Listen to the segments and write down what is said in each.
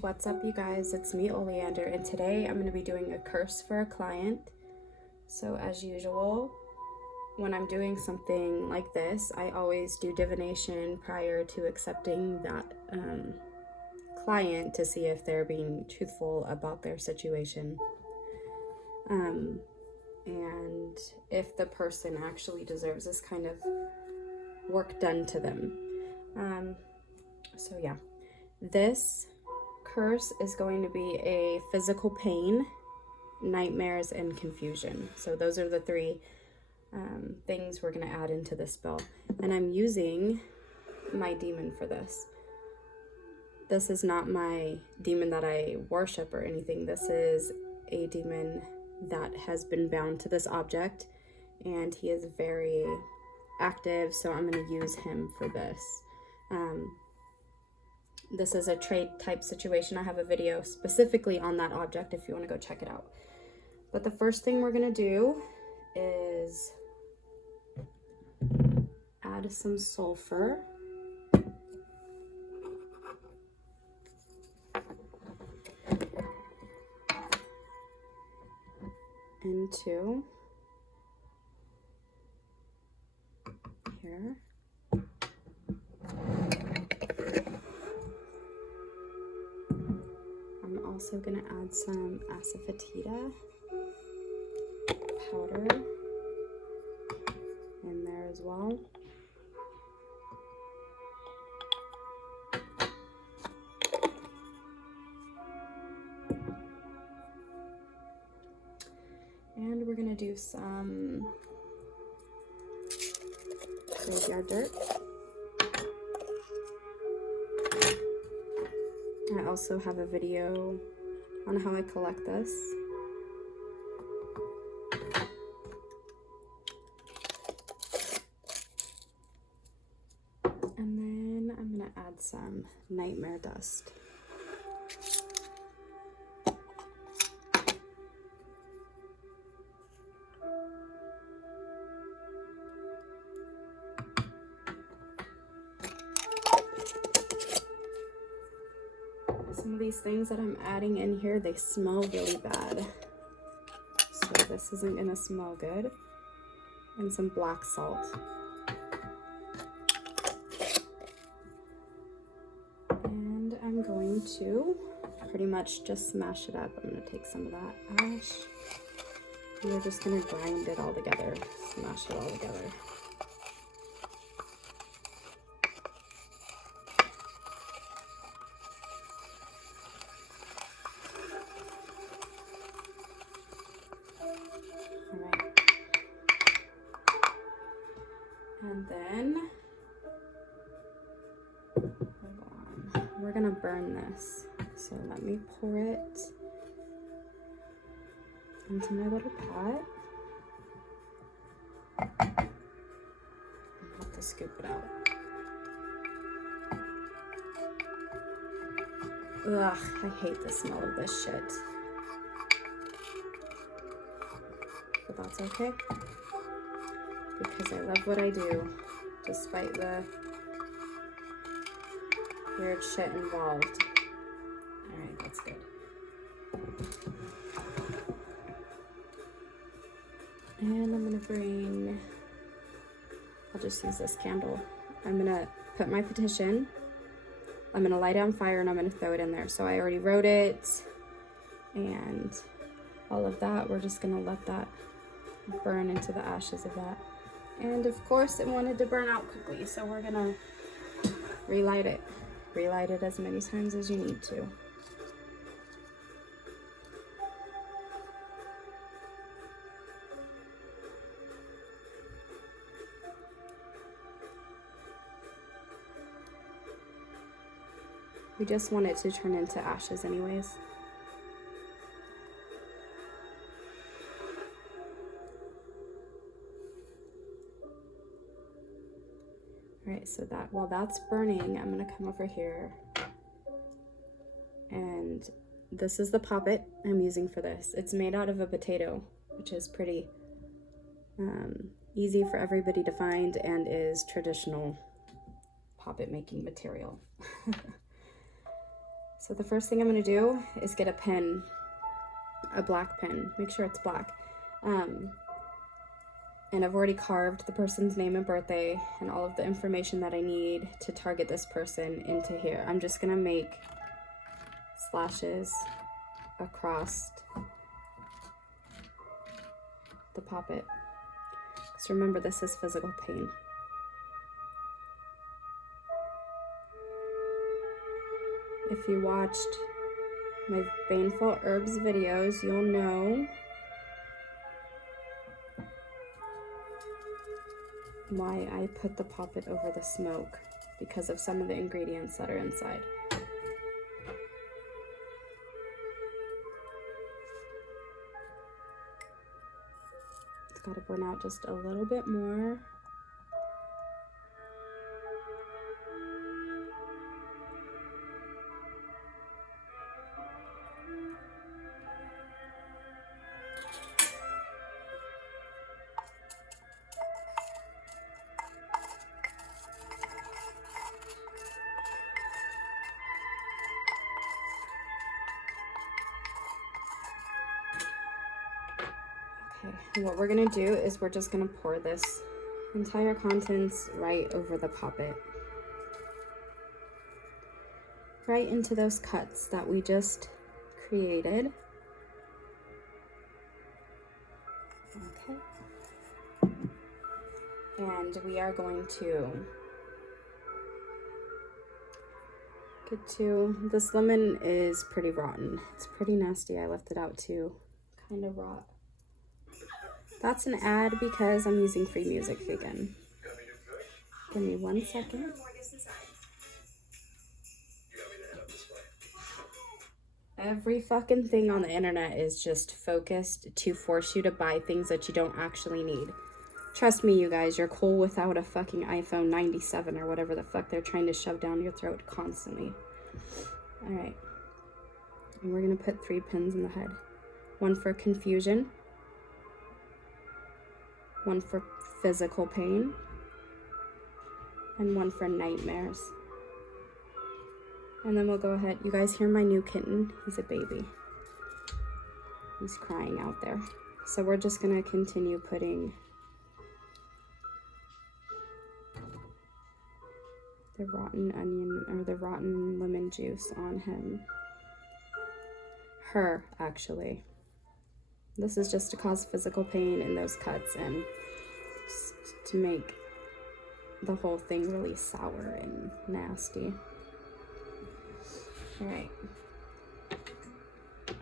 What's up, you guys? It's me, Oleander, and today I'm going to be doing a curse for a client. So as usual, when I'm doing something like this, I always do divination prior to accepting that client to see if they're being truthful about their situation. And if the person actually deserves this kind of work done to them. So yeah, this curse is going to be a physical pain, nightmares, and confusion. So those are the three things we're going to add into this spell. And I'm using my demon for this. This is not my demon that I worship or anything. This is a demon that has been bound to this object, and he is very active, so I'm going to use him for this. This is a trade type situation. I have a video specifically on that object if you want to go check it out. But the first thing we're going to do is add some sulfur. Into here. I'm also going to add some asafoetida powder in there as well. And we're going to do some graveyard dirt. I also have a video on how I collect this. And then I'm going to add some nightmare dust. Some of these things that I'm adding in here, they smell really bad. So this isn't gonna smell good. And some black salt. And I'm going to pretty much just smash it up. I'm gonna take some of that ash. And we're just gonna grind it all together, smash it all together. And then, hold on, we're gonna burn this. So let me pour it into my little pot. I have to scoop it out. Ugh, I hate the smell of this shit. But that's okay, because I love what I do, despite the weird shit involved. All right, that's good. And I'm gonna bring, I'll just use this candle. I'm gonna put my petition, I'm gonna light it on fire, and I'm gonna throw it in there. So I already wrote it, and all of that, we're just gonna let that burn into the ashes of that. And of course, it wanted to burn out quickly, so we're gonna relight it. Relight it as many times as you need to. We just want it to turn into ashes anyways. All right, so that while that's burning, I'm gonna come over here, and this is the poppet I'm using for this. It's made out of a potato, which is pretty easy for everybody to find and is traditional poppet making material. So the first thing I'm going to do is get a pen, a black pen. Make sure it's black. And I've already carved the person's name and birthday and all of the information that I need to target this person into here. I'm just going to make slashes across the poppet. So remember, this is physical pain. If you watched my Baneful Herbs videos, you'll know why I put the poppet over the smoke, because of some of the ingredients that are inside. It's got to burn out just a little bit more. Okay, and what we're gonna do is we're just gonna pour this entire contents right over the poppet. Right into those cuts that we just created. Okay. And we are going to get to, this lemon is pretty rotten. It's pretty nasty. I left it out to kind of rot. That's an ad because I'm using free music again. Give me 1 second. Every fucking thing on the internet is just focused to force you to buy things that you don't actually need. Trust me, you guys, you're cool without a fucking iPhone 97 or whatever the fuck they're trying to shove down your throat constantly. Alright. And we're gonna put 3 pins in the head. 1 for confusion. 1 for physical pain, and 1 for nightmares. And then we'll go ahead. You guys hear my new kitten? He's a baby. He's crying out there. So we're just gonna continue putting the rotten onion or the rotten lemon juice on him. Her, actually. This is just to cause physical pain in those cuts and to make the whole thing really sour and nasty. All right.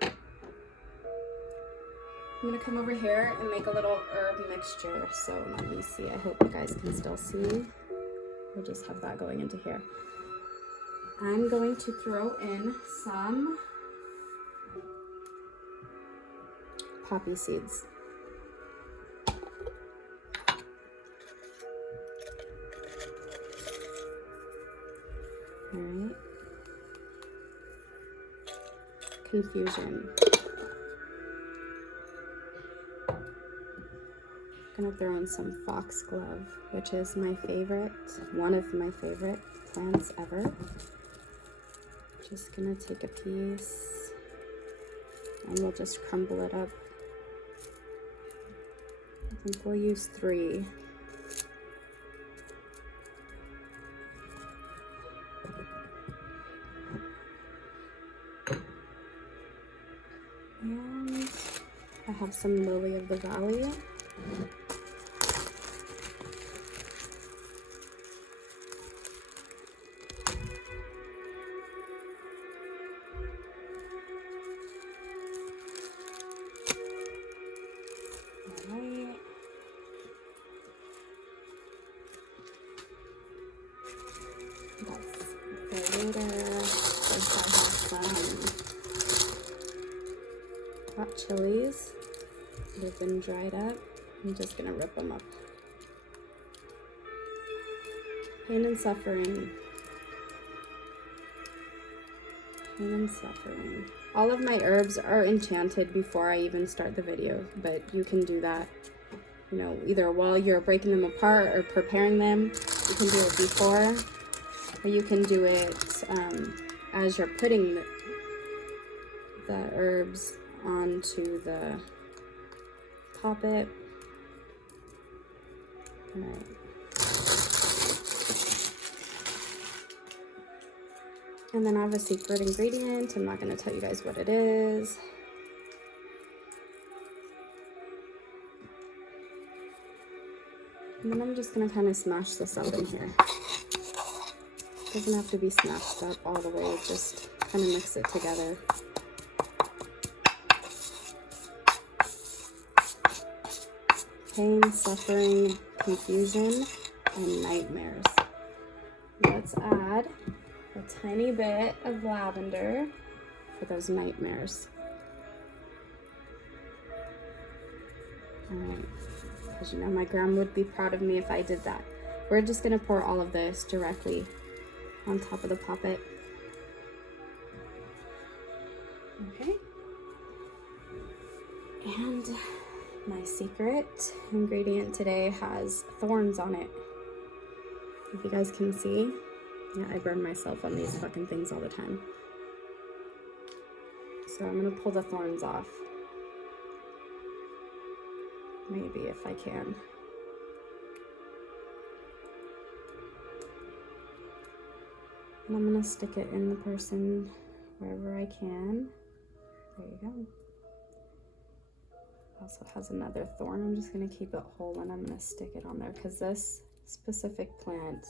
I'm gonna come over here and make a little herb mixture. So let me see, I hope you guys can still see. We'll just have that going into here. I'm going to throw in some poppy seeds. All right. Confusion. I'm gonna throw in some foxglove, which is my favorite, one of my favorite plants ever. Just gonna take a piece and we'll just crumble it up. I think we'll use 3. And I have some lily of the valley. Hot chilies. They've been dried up. I'm just gonna rip them up. Pain and suffering. Pain and suffering. All of my herbs are enchanted before I even start the video, but you can do that, you know, either while you're breaking them apart or preparing them. You can do it before, or you can do it as you're putting the herbs onto the poppet. All right. And then I have a secret ingredient. I'm not going to tell you guys what it is. And then I'm just going to kind of smash this up in here. Doesn't have to be smashed up all the way, just kind of mix it together. Pain, suffering, confusion, and nightmares. Let's add a tiny bit of lavender for those nightmares. All right, because you know my grandma would be proud of me if I did that. We're just gonna pour all of this directly on top of the poppet. Okay. And my secret ingredient today has thorns on it. If you guys can see, yeah, I burn myself on these fucking things all the time. So I'm gonna pull the thorns off. Maybe if I can. And I'm gonna stick it in the person wherever I can. There you go. Also has another thorn. I'm just gonna keep it whole and I'm gonna stick it on there because this specific plant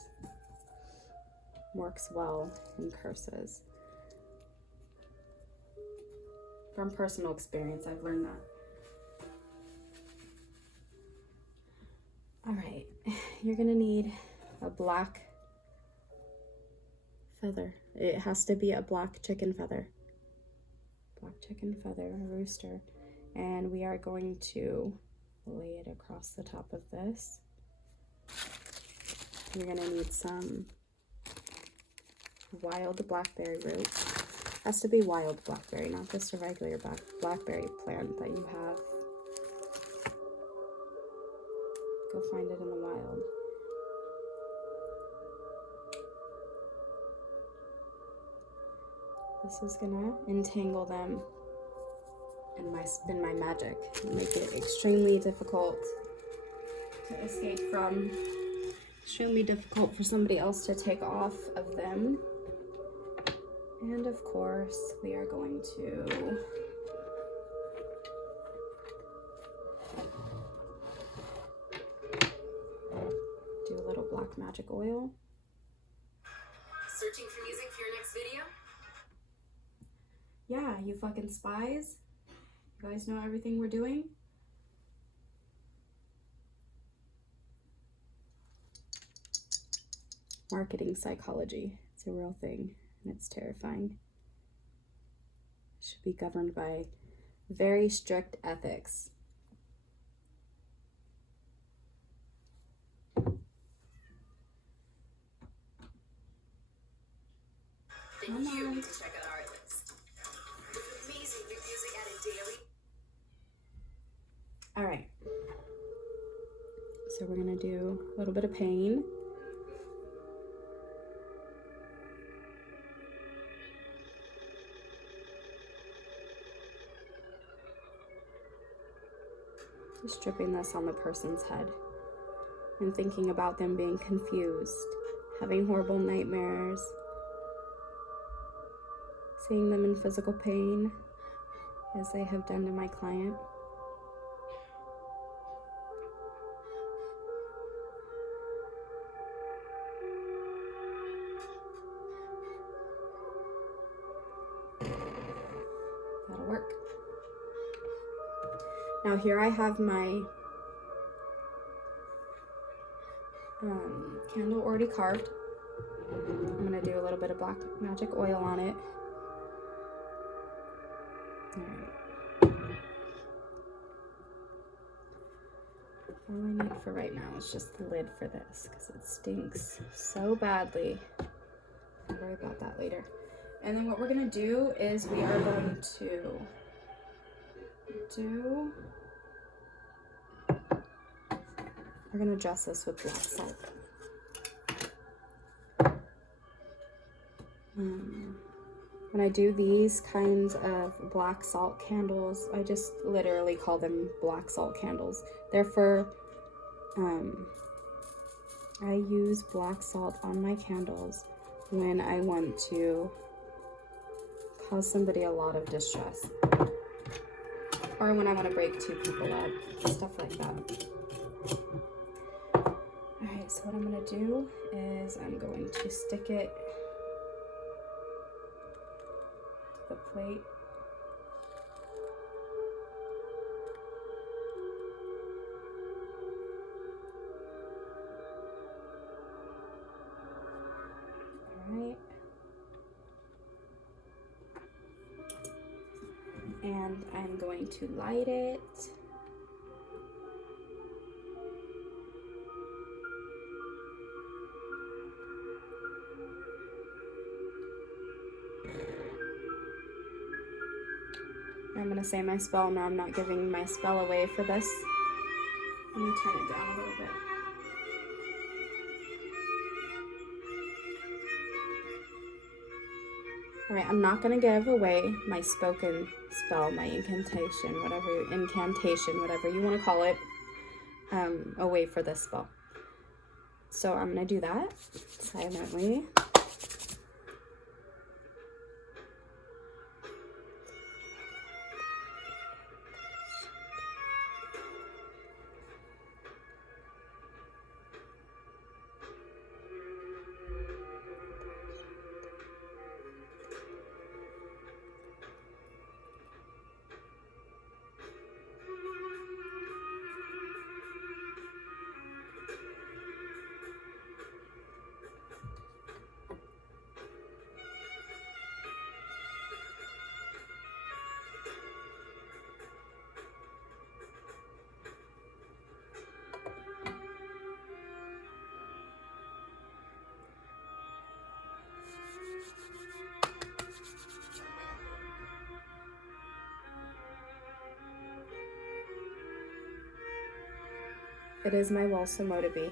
works well in curses. From personal experience, I've learned that. All right, you're gonna need a black feather. It has to be a black chicken feather. Black chicken feather, a rooster. And we are going to lay it across the top of this. You're gonna need some wild blackberry root. Has to be wild blackberry, not just a regular blackberry plant that you have. Go find it in the wild. This is gonna entangle them in my magic and make it extremely difficult to escape from. Extremely difficult for somebody else to take off of them. And of course, we are going to do a little black magic oil. Searching for music for your next video? Yeah, you fucking spies. You guys know everything we're doing? Marketing psychology. It's a real thing, and it's terrifying. It should be governed by very strict ethics. Then you need to check out our list. With amazing new music added daily. All right. So we're gonna do a little bit of pain. Just dripping this on the person's head and thinking about them being confused, having horrible nightmares, seeing them in physical pain as they have done to my client. That'll work. Now here I have my candle already carved. I'm going to do a little bit of black magic oil on it. Alright. All I need for right now is just the lid for this because it stinks so badly. I'll worry about that later. And then what we're going to do is we are going to we're going to dress this with black salt. when I do these kinds of black salt candles, I just literally call them black salt candles. They're for, I use black salt on my candles when I want to cause somebody a lot of distress, or when I want to break two people up, stuff like that. Alright, so what I'm going to do is I'm going to stick it to the plate. Alright. And I'm going to light it. I'm going to say my spell. Now I'm not giving my spell away for this. Let me turn it down a little bit. Alright, I'm not going to give away my spoken spell, my incantation, whatever you want to call it, away for this spell. So I'm going to do that silently. It is my balsamo to be.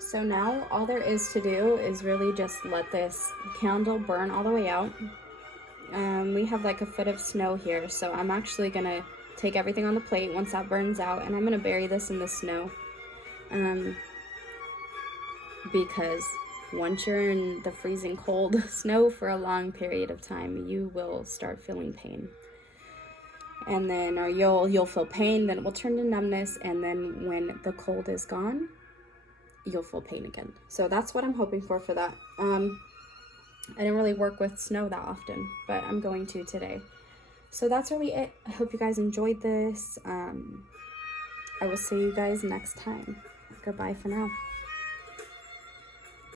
So now all there is to do is really just let this candle burn all the way out. We have like a foot of snow here, so I'm actually gonna take everything on the plate once that burns out, and I'm gonna bury this in the snow. Because once you're in the freezing cold snow for a long period of time, you will start feeling pain. And then you'll feel pain, then it will turn to numbness, and then when the cold is gone, you'll feel pain again. So that's what I'm hoping for that. I didn't really work with snow that often, but I'm going to today. So that's really it. I hope you guys enjoyed this. I will see you guys next time. Goodbye for now.